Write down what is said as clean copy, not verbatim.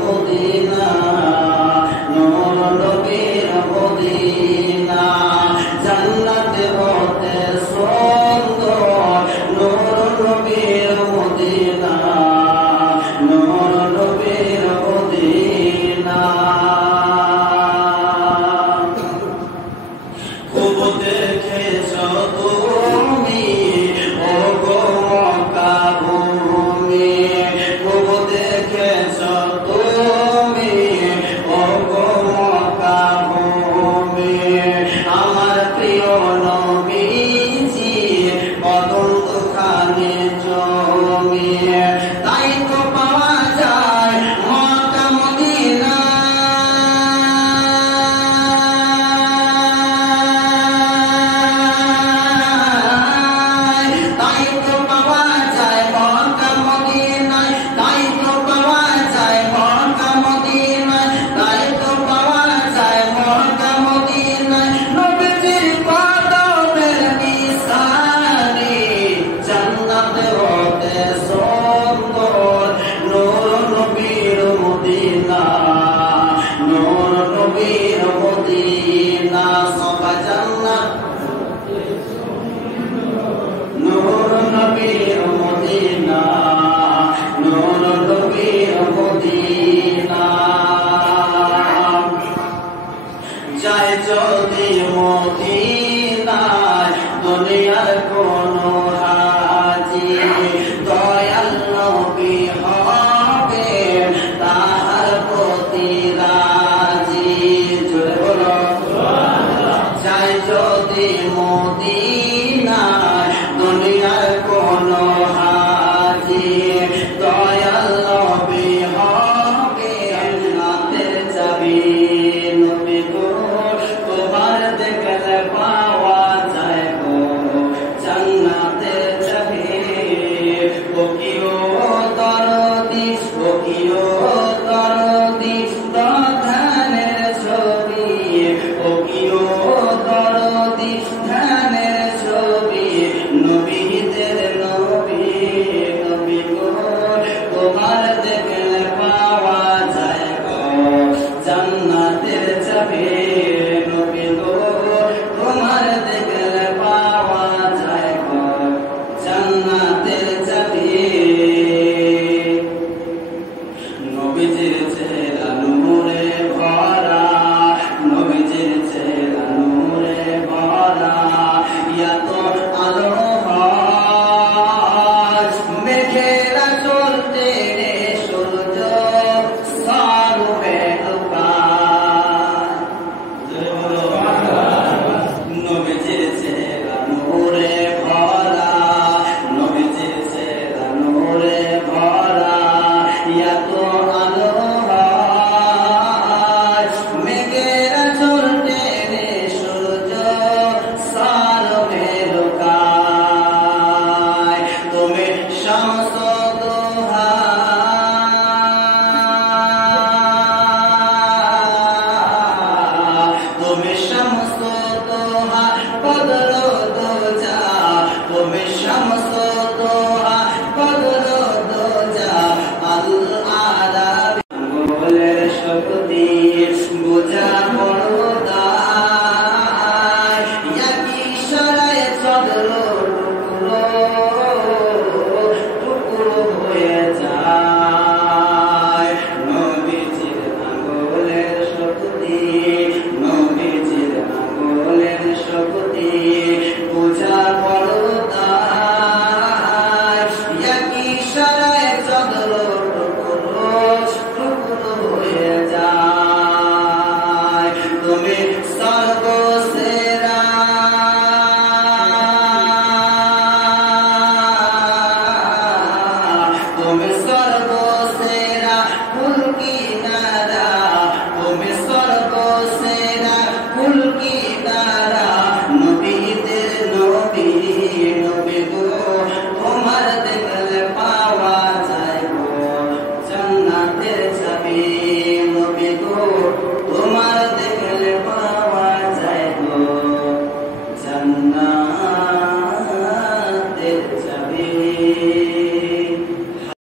Medina নূর নবীর Medina জান্নাত হতে সুন্দর নূর নবীর মদিনা নূর নবীর মদিনা খুব দেখেছো তুমি ওগো মক্কা ভূমি খুব দেখেছো তুমি ওগো মক্কা ভূমি আমার প্রিয় নবীজি অদন্ত খানে জমি তাই তো পাওয়া যায় মক্কা মদিনা তাই তো পাওয়া যায় মক্কা মদিনায় তাই তো পাওয়া যায় মক্কা মদিনায় তাই তো পাওয়া যায় মক্কা মদিনায় নবীজির কদমের নিশানি জান্নাত হতে সুন্দর নূর নবীর মদিনা নূর নবীর মদিনা সবা জান্নাত নূর নবীর মদিনা নূর নবীর মদিনা যায় যদি মদিনায় দুনিয়ার কোনো হাজি দয়াল নবী হবে তাহার প্রতি রাজি জোরে বলো যায় যদি মদিনায় দুনিয়ার কোনো হাজি দয়াল নবী হবে জান্নাতের চাবি নবী গো তোমার দেখলে পাওয়া যায় গো জান্নাতের চাবি ও কিও দরদি ও কিও দরদি ধানের ছবি ও কিও দরদি ধানের ছবি নবীদের নবী নবী গো তোমার দেখলে পাওয়া যায় গো জান্নাতের চাবি